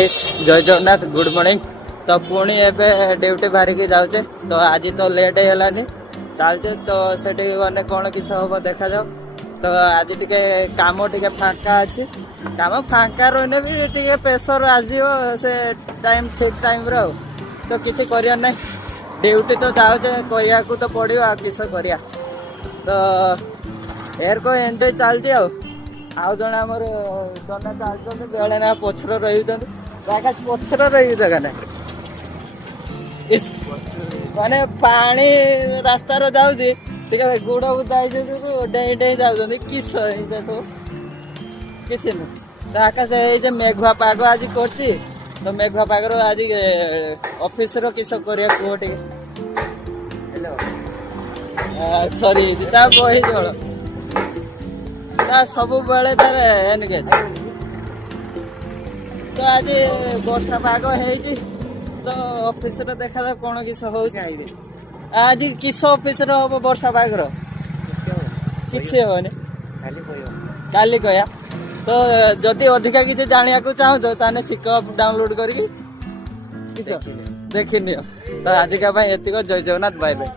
जय Jagannath good morning. तो पुणी एबे ड्यूटी बाहर की जाऊचे तो आज तो लेट है चलचे तो सेठी गने कौन किस हम देखा जाओ। तो आज टे कम टे फाँका अच्छी कम फाँका रही भी टे प्रेसर आज से टाइम ठीक टाइम रे तो किसी कर ना ड्यूटी तो जाऊचे करने को तो पड़ो किस कर तो एर को एंजॉय चलती आउ जन आमर जन चलते जड़े ना पछर रही पछर रही जगह ना माने पानी रास्ता जाऊँगी गुड़ उदा डेई डेई जाऊँ किस सब किसी ना आकाश ये मेघुआ पाग आज कर तो मेघुआ पागर आज ऑफिस रो किस कर सॉरी बही जल सब बेले तार एनगेज तो आज वर्षा पाग है तो ऑफिस रे देखा था कौन किस हो आज किस ऑफिस रे हम वर्षा पाग किसी हेनी काली कह तो जदि अधिका किसी जाना चाहो ताने सिकअप डाउनलोड करके देखी नियो तो आजिका एतिक जय जगन्नाथ बाय बाय।